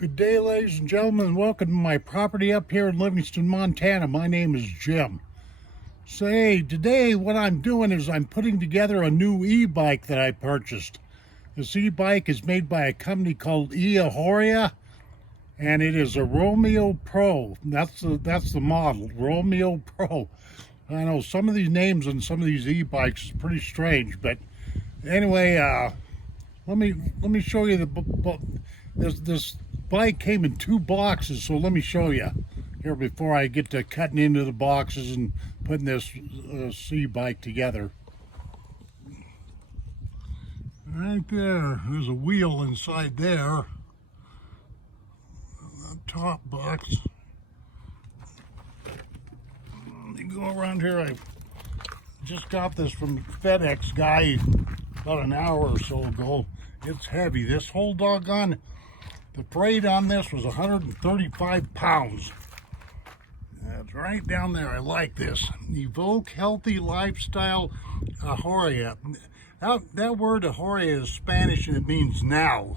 Good day, ladies and gentlemen. Welcome to my property up here in Livingston, Montana. My name is Jim. So, hey, today what I'm doing is I'm putting together a new e-bike that I purchased. This e-bike is made by a company called Eahora, and it is a Romeo Pro. That's the model, Romeo Pro. I know some of these names on some of these e-bikes is pretty strange, but anyway, let me show you this bike came in two boxes, so let me show you here before I get to cutting into the boxes and putting this e-bike together. Right there's a wheel inside there, the top box. Let me go around here. I just got this from the FedEx guy about an hour or so ago. It's heavy. This whole doggone, the freight on this was 135 pounds. That's right down there. I like this. Evoke Healthy Lifestyle Eahora. That word Eahora is Spanish and it means now,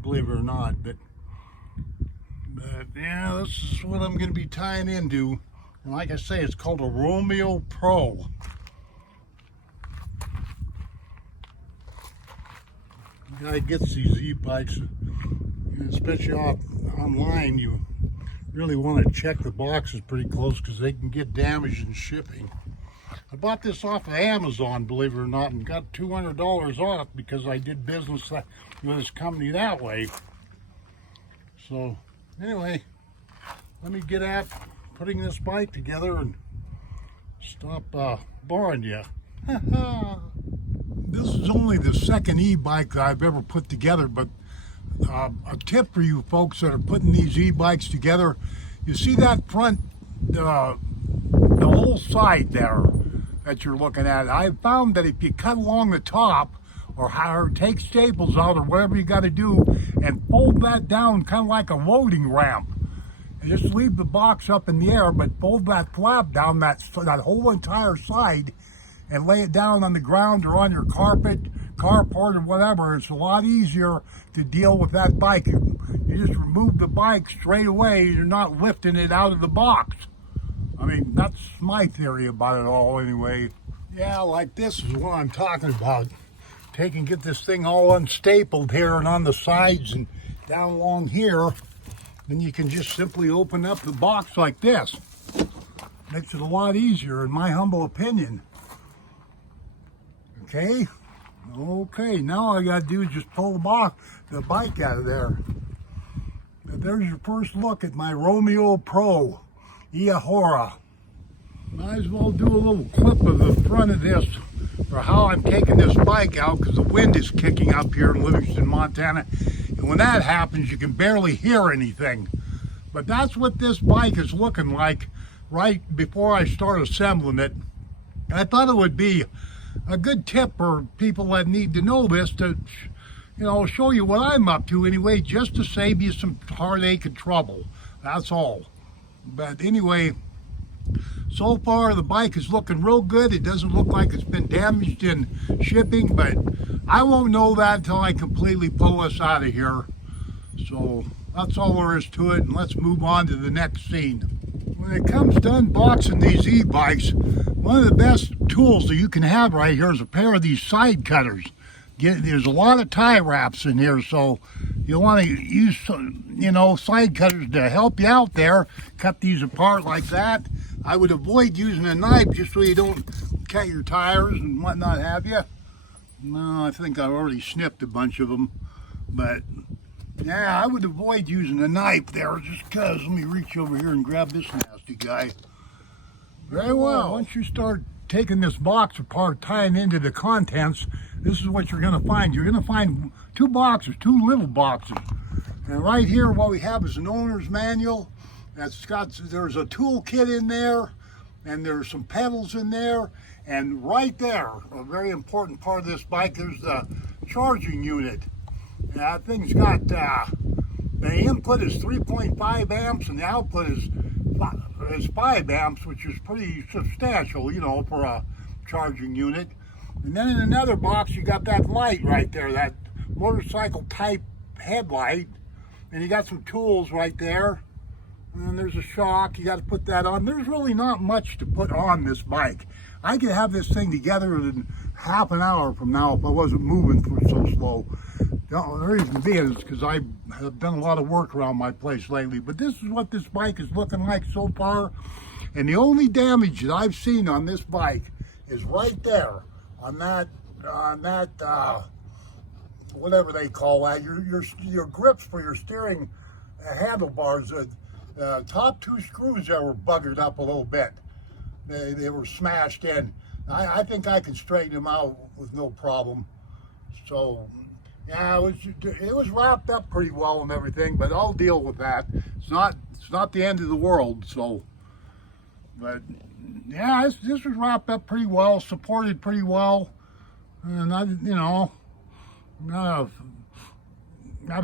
believe it or not. But yeah, this is what I'm going to be tying into. And like I say, it's called a Romeo Pro. The guy gets these e-bikes, especially online, you really want to check the boxes pretty close because they can get damaged in shipping. I bought this off of Amazon, believe it or not, and got $200 off because I did business with this company that way. So anyway, let me get at putting this bike together and stop boring you. This is only the second e-bike that I've ever put together, but a tip for you folks that are putting these e-bikes together, you see that front, the whole side there that you're looking at, I found that if you cut along the top or take staples out or whatever you got to do and fold that down kind of like a loading ramp, and just leave the box up in the air, but fold that flap down that whole entire side and lay it down on the ground or on your carpet, carport, or whatever. It's a lot easier to deal with that bike. You just remove the bike straight away. You're not lifting it out of the box. I mean, that's my theory about it all anyway. Yeah, like this is what I'm talking about. Get this thing all unstapled here and on the sides and down along here. Then you can just simply open up the box like this. Makes it a lot easier in my humble opinion. Okay, now all I gotta do is just pull the bike out of there. But there's your first look at my Romeo Pro Eahora. Might as well do a little clip of the front of this for how I'm taking this bike out, because the wind is kicking up here in Livingston, Montana. And when that happens, you can barely hear anything. But that's what this bike is looking like right before I start assembling it. I thought it would be a good tip for people that need to know this, to show you what I'm up to anyway, just to save you some heartache and trouble. That's all. But anyway, so far the bike is looking real good. It doesn't look like it's been damaged in shipping, but I won't know that until I completely pull this out of here. So that's all there is to it, and let's move on to the next scene. When it comes to unboxing these e-bikes, one of the best tools that you can have right here is a pair of these side cutters. There's a lot of tie wraps in here, so you want to use side cutters to help you out there. Cut these apart like that. I would avoid using a knife just so you don't cut your tires and whatnot, have you? No, I think I've already snipped a bunch of them, but yeah, I would avoid using a knife there just because. Let me reach over here and grab this nasty guy. Very well. Once you start taking this box apart, tying into the contents, this is what you're going to find. You're going to find two little boxes. And right here, what we have is an owner's manual. There's a tool kit in there, and there's some pedals in there. And right there, a very important part of this bike, there's the charging unit. That thing's got, the input is 3.5 amps and the output is 5 amps, which is pretty substantial, for a charging unit. And then in another box, you got that light right there, that motorcycle type headlight. And you got some tools right there. And there's a shock, you got to put that on. There's really not much to put on this bike. I could have this thing together in half an hour from now if I wasn't moving so slow. The reason being is because I have done a lot of work around my place lately. But this is what this bike is looking like so far. And the only damage that I've seen on this bike is right there on that whatever they call that, your grips for your steering handlebars. Top two screws that were buggered up a little bit. They were smashed in. I think I can straighten them out with no problem. So yeah, it was wrapped up pretty well and everything, but I'll deal with that. It's not the end of the world. So, but yeah, this was wrapped up pretty well, supported pretty well, and out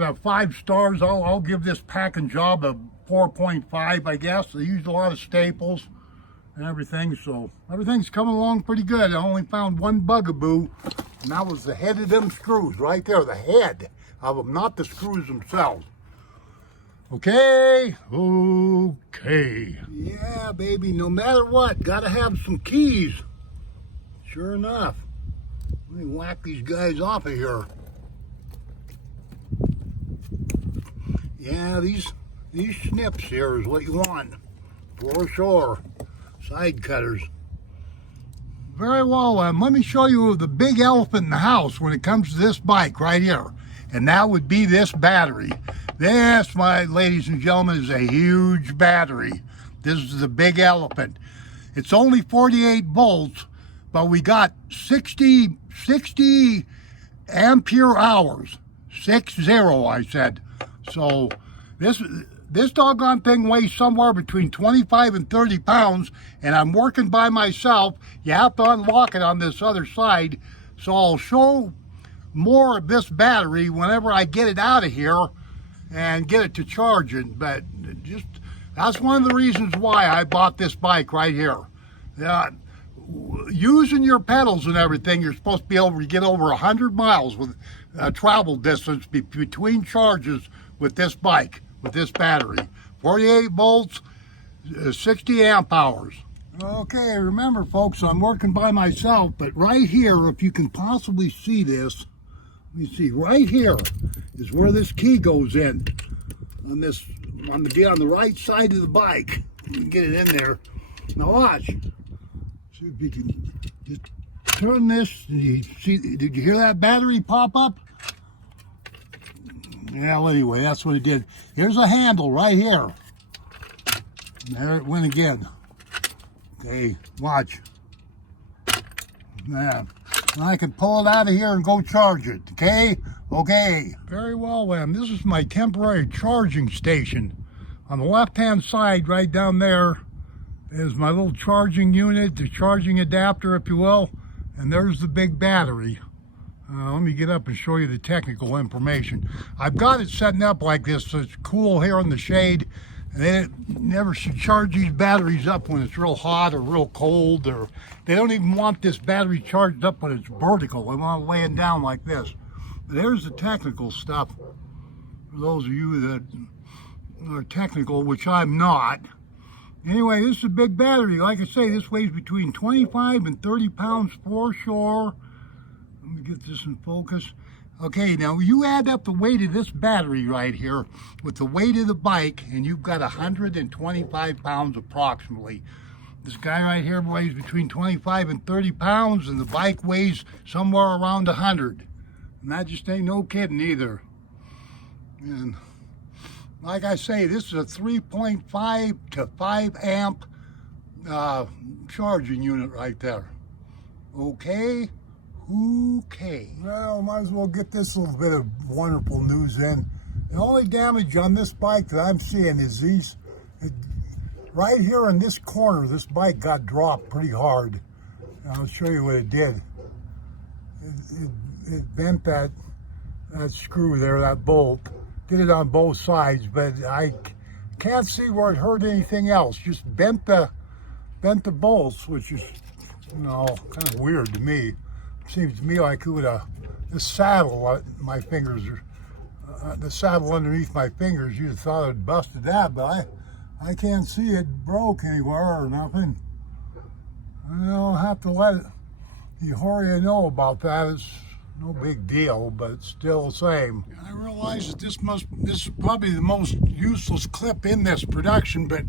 of 5 stars, I'll give this packing job a 4.5, I guess. They used a lot of staples and everything, so everything's coming along pretty good. I only found one bugaboo, and that was the head of them screws right there, the head of them, not the screws themselves. Okay. Yeah, baby, no matter what, gotta have some keys. Sure enough. Let me whack these guys off of here. Yeah, these snips here is what you want, for sure. Side cutters. Very well, let me show you the big elephant in the house when it comes to this bike right here. And that would be this battery. This, my ladies and gentlemen, is a huge battery. This is the big elephant. It's only 48 volts, but we got 60 ampere hours. 60, I said. So this doggone thing weighs somewhere between 25 and 30 pounds, and I'm working by myself. You have to unlock it on this other side. So I'll show more of this battery whenever I get it out of here and get it to charging. But just that's one of the reasons why I bought this bike right here. Using your pedals and everything, you're supposed to be able to get over 100 miles with travel distance between charges with this bike, with this battery. 48 volts, 60 amp hours. Okay, remember folks, I'm working by myself, but right here, if you can possibly see this, let me see, right here is where this key goes in. On the right side of the bike. You can get it in there. Now watch. See if you can just turn this. Did you hear that battery pop up? Yeah, well, anyway, that's what it did. Here's a handle right here. And there it went again. Okay, watch. Yeah. Now I can pull it out of here and go charge it, okay? Okay. Very well, then. This is my temporary charging station. On the left-hand side, right down there, is my little charging unit, the charging adapter, if you will. And there's the big battery. Let me get up and show you the technical information. I've got it setting up like this so it's cool here in the shade. And they never should charge these batteries up when it's real hot or real cold, or they don't even want this battery charged up when it's vertical. They want it laying down like this. But here's the technical stuff for those of you that are technical, which I'm not. Anyway, this is a big battery. Like I say, this weighs between 25 and 30 pounds for sure. Let me get this in focus. Okay, now you add up the weight of this battery right here with the weight of the bike, and you've got 125 pounds approximately. This guy right here weighs between 25 and 30 pounds, and the bike weighs somewhere around 100. And that just ain't no kidding either. And like I say, this is a 3.5 to 5 amp charging unit right there. Okay? Okay. Well, might as well get this little bit of wonderful news in. The only damage on this bike that I'm seeing is right here in this corner, this bike got dropped pretty hard. And I'll show you what it did. It bent that screw there, that bolt. Did it on both sides, but I can't see where it hurt anything else. Just bent the bolts, which is, kind of weird to me. Seems to me like it would have, this saddle, my fingers the saddle underneath my fingers. You'd have thought I'd busted that, but I can't see it broke anywhere or nothing. I'll have to let Eahora know about that. It's no big deal, but it's still the same. I realize that this is probably the most useless clip in this production, but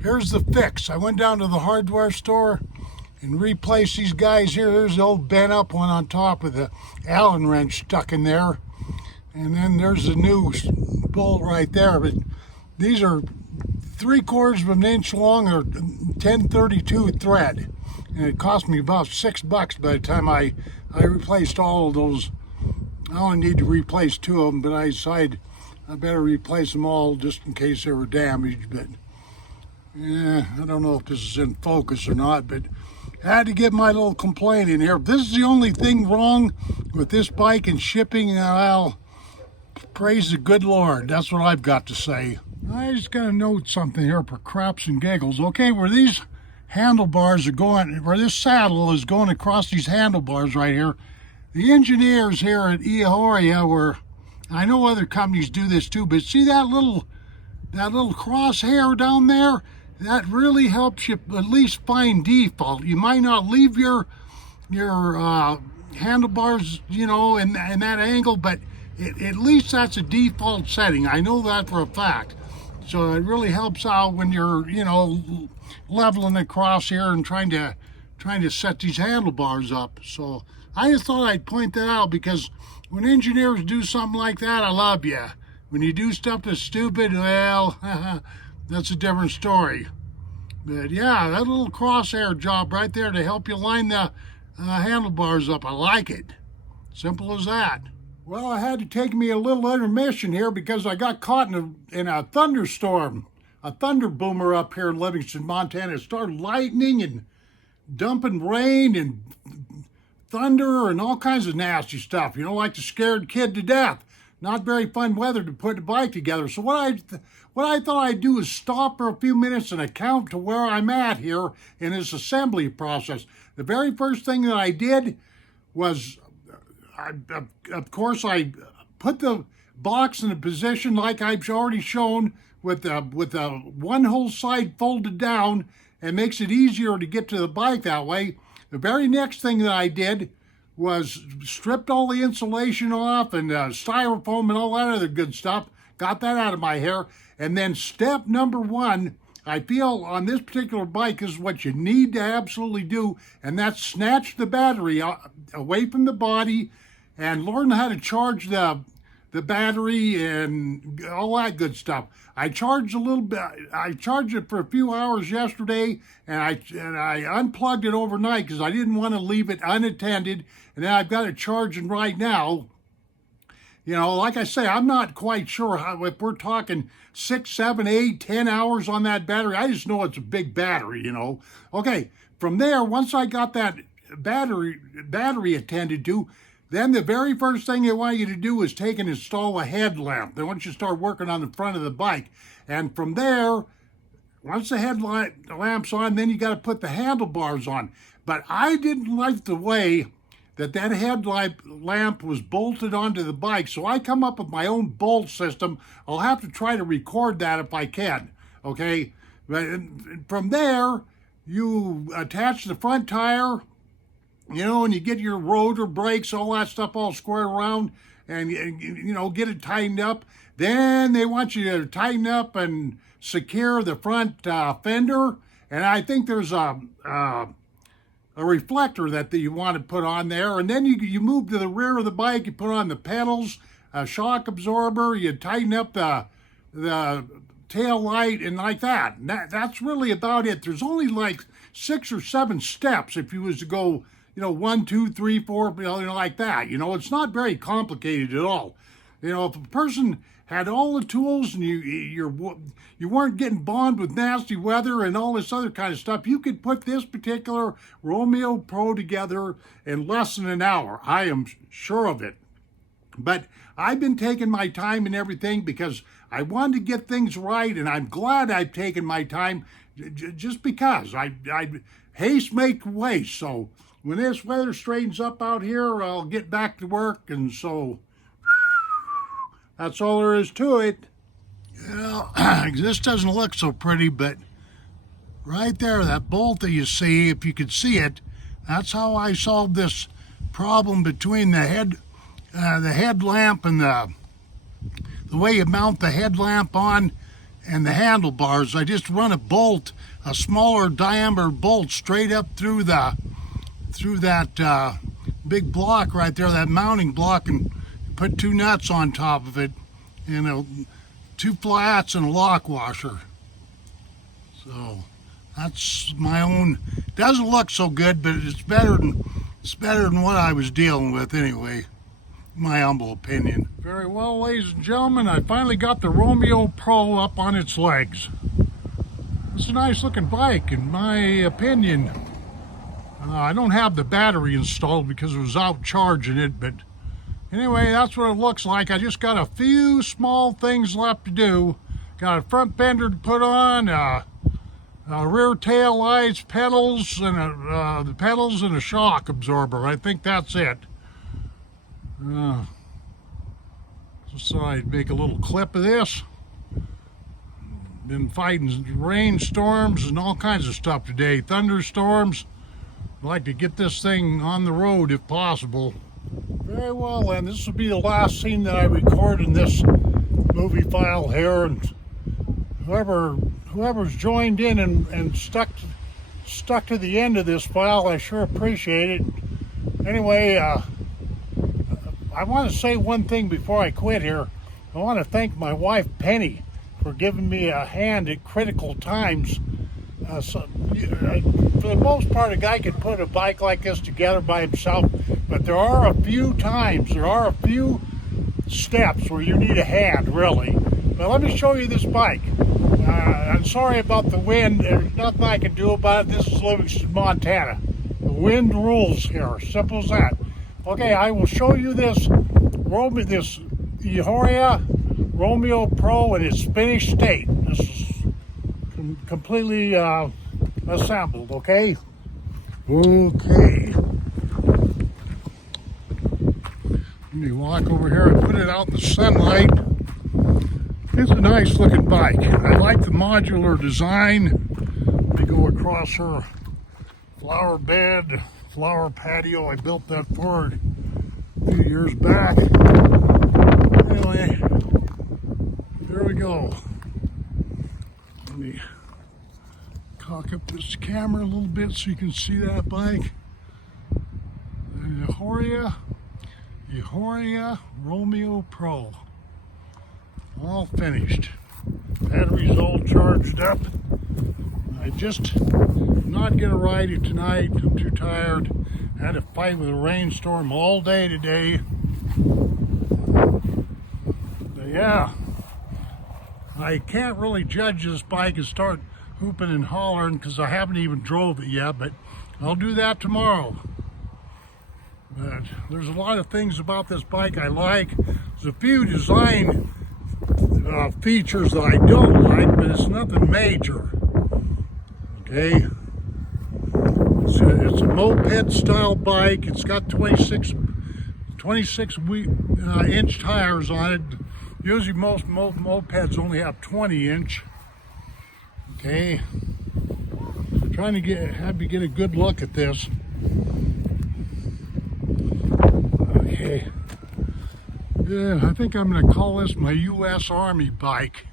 here's the fix. I went down to the hardware store and replaced these guys here. There's the old bent up one on top with the Allen wrench stuck in there. And then there's the new bolt right there. But these are 3/4 of an inch long or 1032 thread. And it cost me about $6 by the time I replaced all of those. I only need to replace 2 of them, but I decided I better replace them all just in case they were damaged. But yeah, I don't know if this is in focus or not, but I had to get my little complaint in here. If this is the only thing wrong with this bike and shipping, well, praise the good Lord. That's what I've got to say. I just got to note something here for craps and giggles. Okay, where these handlebars are going, where this saddle is going across these handlebars right here, the engineers here at Eahora were, I know other companies do this too, but see that little crosshair down there? That really helps you at least find default. You might not leave your handlebars, you know, in that angle, but at least that's a default setting. I know that for a fact. So it really helps out when you're, you know, leveling across here and trying to set these handlebars up. So I just thought I'd point that out, because when engineers do something like that, I love you. When you do stuff that's stupid, well, that's a different story. But yeah, that little crosshair job right there to help you line the handlebars up, I like it. Simple as that. Well, it had to take me a little intermission here because I got caught in a thunderstorm, a thunder boomer up here in Livingston, Montana. It started lightning and dumping rain and thunder and all kinds of nasty stuff, you know, like the scared kid to death. Not very fun weather to put the bike together. So what I thought I'd do is stop for a few minutes and account to where I'm at here in this assembly process. The very first thing that I did was, of course, I put the box in a position like I've already shown, with one whole side folded down, and makes it easier to get to the bike that way. The very next thing that I did was stripped all the insulation off and styrofoam and all that other good stuff. Got that out of my hair. And then step number 1, I feel on this particular bike is what you need to absolutely do, and that's snatch the battery away from the body and learn how to charge the battery and all that good stuff. I charged a little bit. I charged it for a few hours yesterday, and I unplugged it overnight because I didn't want to leave it unattended. And then I've got it charging right now. You know, like I say, I'm not quite sure if we're talking 6, 7, 8, 10 hours on that battery. I just know it's a big battery, you know. Okay, from there, once I got that battery attended to, then the very first thing they want you to do is take and install a headlamp. They want you to start working on the front of the bike. And from there, once the headlamp's on, then you got to put the handlebars on. But I didn't like the way that headlamp was bolted onto the bike, so I come up with my own bolt system. I'll have to try to record that if I can, okay? But from there, you attach the front tire, you know, and you get your rotor brakes, all that stuff all squared around, and you know, get it tightened up. Then they want you to tighten up and secure the front fender, and I think there's a reflector that you want to put on there. And then you move to the rear of the bike, you put on the pedals, a shock absorber, you tighten up the tail light, and like that. And that's really about it. There's only like 6 or 7 steps if you was to go, you know, 1, 2, 3, 4, you know, like that. You know, it's not very complicated at all. You know, if a person had all the tools and you weren't getting bombed with nasty weather and all this other kind of stuff, you could put this particular Romeo Pro together in less than an hour. I am sure of it. But I've been taking my time and everything because I wanted to get things right, and I'm glad I've taken my time just because I haste make waste. So when this weather straightens up out here, I'll get back to work, and so That's all there is to it. Yeah, this doesn't look so pretty, but right there, that bolt that you see, if you could see it, that's how I solved this problem between the headlamp and the way you mount the headlamp on and the handlebars. I just run a bolt, a smaller diameter bolt, straight up through that big block right there, that mounting block, and put 2 nuts on top of it, and 2 flats and a lock washer. So that's my own. Doesn't look so good, but it's better than what I was dealing with anyway. My humble opinion. Very well, ladies and gentlemen, I finally got the Romeo Pro up on its legs. It's a nice looking bike, in my opinion. I don't have the battery installed because it was out charging it, but anyway, that's what it looks like. I just got a few small things left to do. Got a front fender to put on, rear tail lights, pedals, and the pedals and a shock absorber. I think that's it. Just thought I'd make a little clip of this. Been fighting rainstorms and all kinds of stuff today. Thunderstorms. I'd like to get this thing on the road if possible. Very well, then. This will be the last scene that I record in this movie file here, and whoever's joined in and stuck to the end of this file, I sure appreciate it. Anyway, I want to say one thing before I quit here. I want to thank my wife Penny for giving me a hand at critical times. For the most part, a guy can put a bike like this together by himself, but there are a few steps where you need a hand, really. But let me show you this bike. I'm sorry about the wind. There's nothing I can do about it. This is Livingston, Montana. The wind rules here. Simple as that. Okay, I will show you this Eahora Romeo Pro in its finished state. This is completely assembled, okay? Okay. Let me walk over here and put it out in the sunlight. It's a nice looking bike. I like the modular design. They go across her flower bed, flower patio. I built that for her a few years back. Anyway, there we go. Let me cock up this camera a little bit so you can see that bike. Eahora Romeo Pro. All finished. Battery's all charged up. I just not gonna ride it tonight. I'm too tired. Had to fight with a rainstorm all day today. But yeah, I can't really judge this bike and start hooping and hollering because I haven't even drove it yet, but I'll do that tomorrow. But there's a lot of things about this bike I like. There's a few design features that I don't like, but it's nothing major. Okay, it's a moped style bike. It's got 26 inch tires on it. Usually most mopeds only have 20 inch. Okay, trying to have you get a good look at this. Okay, yeah, I think I'm going to call this my U.S. Army bike.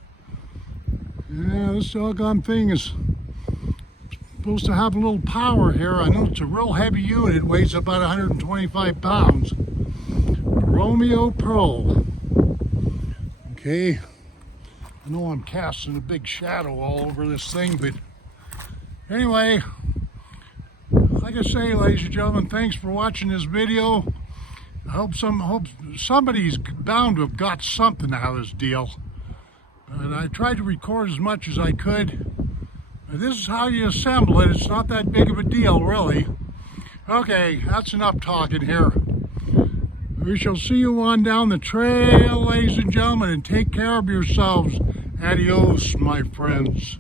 Yeah, this doggone thing is supposed to have a little power here. I know it's a real heavy unit. It weighs about 125 pounds. Romeo Pro. Okay, I know I'm casting a big shadow all over this thing, but anyway, like I say, ladies and gentlemen, thanks for watching this video. I hope somebody's bound to have got something out of this deal. And I tried to record as much as I could. This is how you assemble it. It's not that big of a deal, really. Okay, that's enough talking here. We shall see you on down the trail, ladies and gentlemen, and take care of yourselves. Adios, my friends.